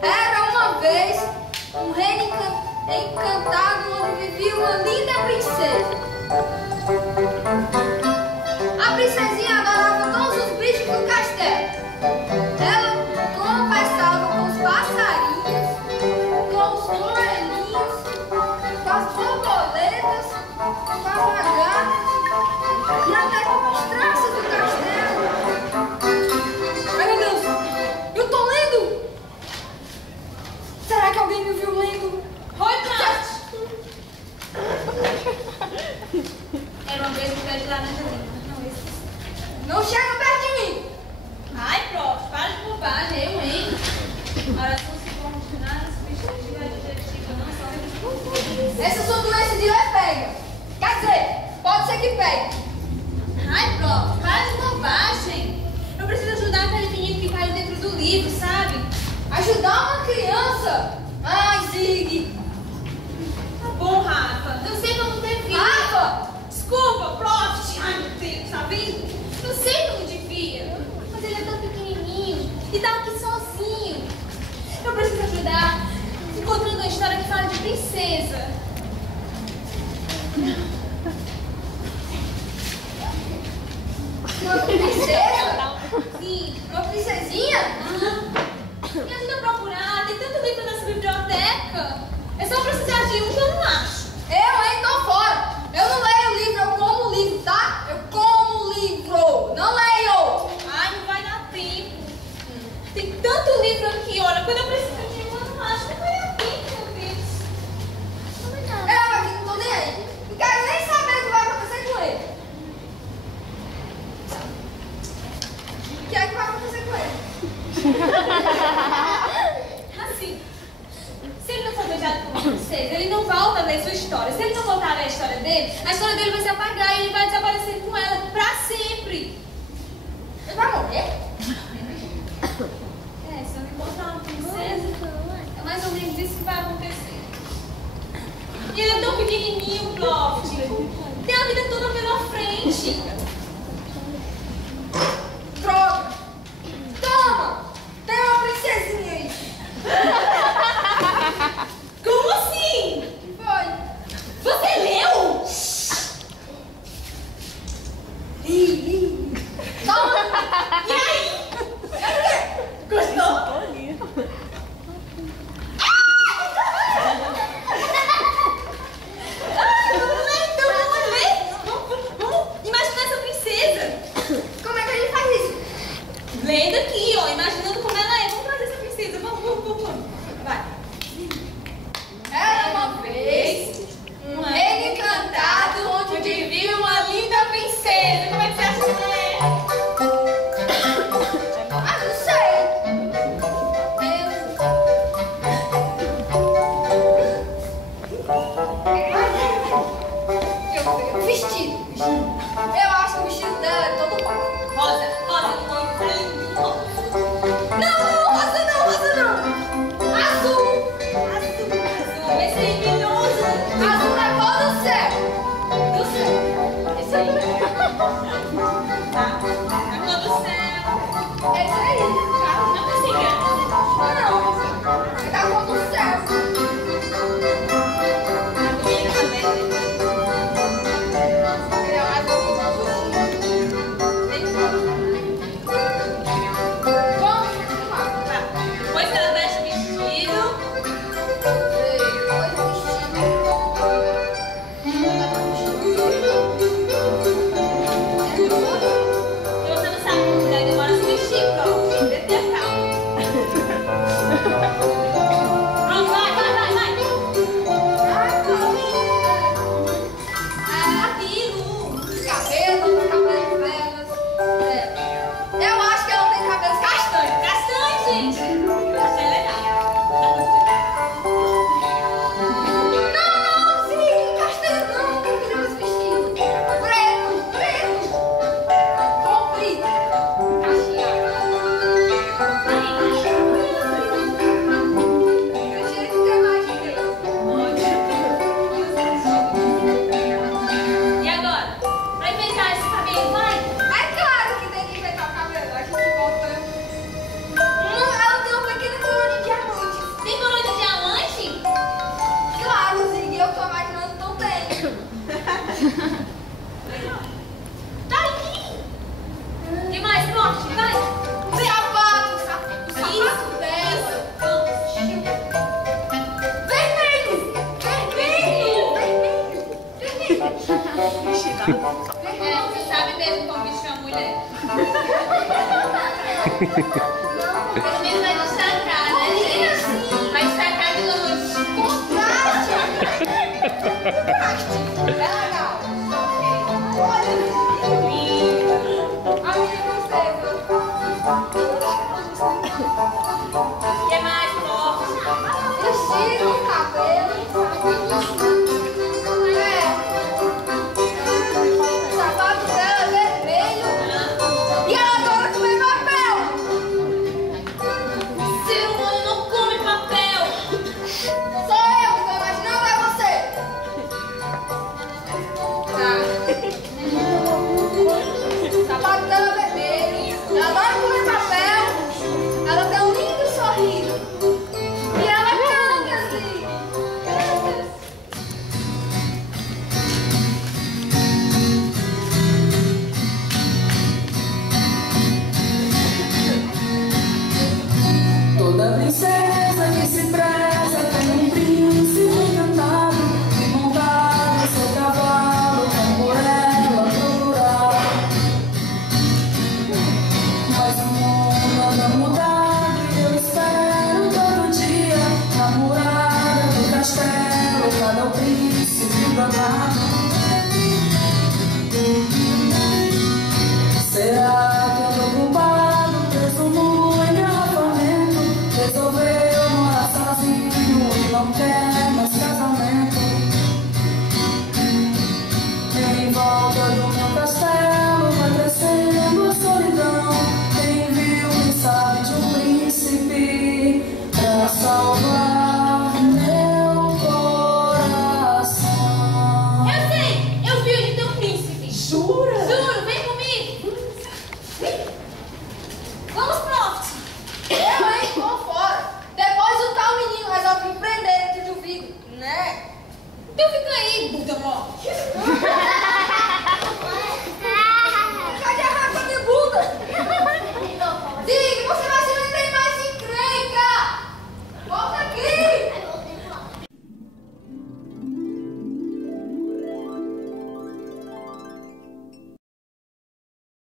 Era uma vez um reino encantado onde vivia uma linda princesa. A princesinha adorava todos os bichos do castelo. Ela conversava com os passarinhos, com os coelhinhos, com as borboletas, com as lagartas e até com os traços do castelo. Ai, meu Deus! Eu tô lendo! Será que alguém me viu lendo? Oi, Nath! Era uma vez um pé de laranja linda. Não chega perto de mim! Ai, prof, para de bobagem, eu, hein? Oração subordinada, substitutiva, adjetiva, não só. Essa sua doença de ler pega. Quer dizer, pode ser que pegue. Ai, prof, para de bobagem. Eu preciso ajudar aquele menino que caiu dentro do livro, sabe? Ajudar uma criança? Ai, Zig! Tá bom, Rafa. Eu sei que eu não devia. Rafa! Desculpa, prof. Ai, meu Deus, tá vendo? Eu sei que eu não devia. Mas ele é tão pequenininho e tá aqui sozinho. Eu preciso ajudar encontrando uma história que fala de princesa. Uma princesa? Sim. Uma princesinha? Me ajuda a procurar. Tem tanto livro nessa biblioteca. É só precisar de um que eu não acho. Eu, hein, tô fora. Eu não leio livro, eu como livro, tá? Eu como livro, não leio. Ai, não vai dar tempo. Tem tanto livro aqui, olha. Quando eu preciso de um, eu não acho. Não vai dar tempo, meu Deus. Eu aqui não tô nem aí. Não quero nem saber o que vai acontecer com ele. O que é que vai acontecer com ele? Assim, se ele não for beijado por uma princesa, ele não volta a ler sua história. Se ele não voltar a ler a história dele vai se apagar e ele vai desaparecer com ela pra sempre. Ele vai morrer? É, se eu não encontrar uma princesa, é mais ou menos isso que vai acontecer. E ele é tão pequenininho, Ploft. Tem a vida toda pela frente. Droga! Toma! Tem uma princesinha aí. Como assim? Foi. Você leu? mulher. Pelo menos vai destacar, né, gente? Vai destacar de longe. Contraste! Contraste! É legal. Olha que lindo. Amiga, você. O que é mais forte? Vestido, cabelo. O sapato dela é vermelho. E ela adora comer papel. Ser humano não come papel. Sou eu que tô imaginando, é você. Tá. O sapato dela é vermelho. Ela adora comer papel. Ela tem um lindo sorriso. E ela canta assim. Toda princesa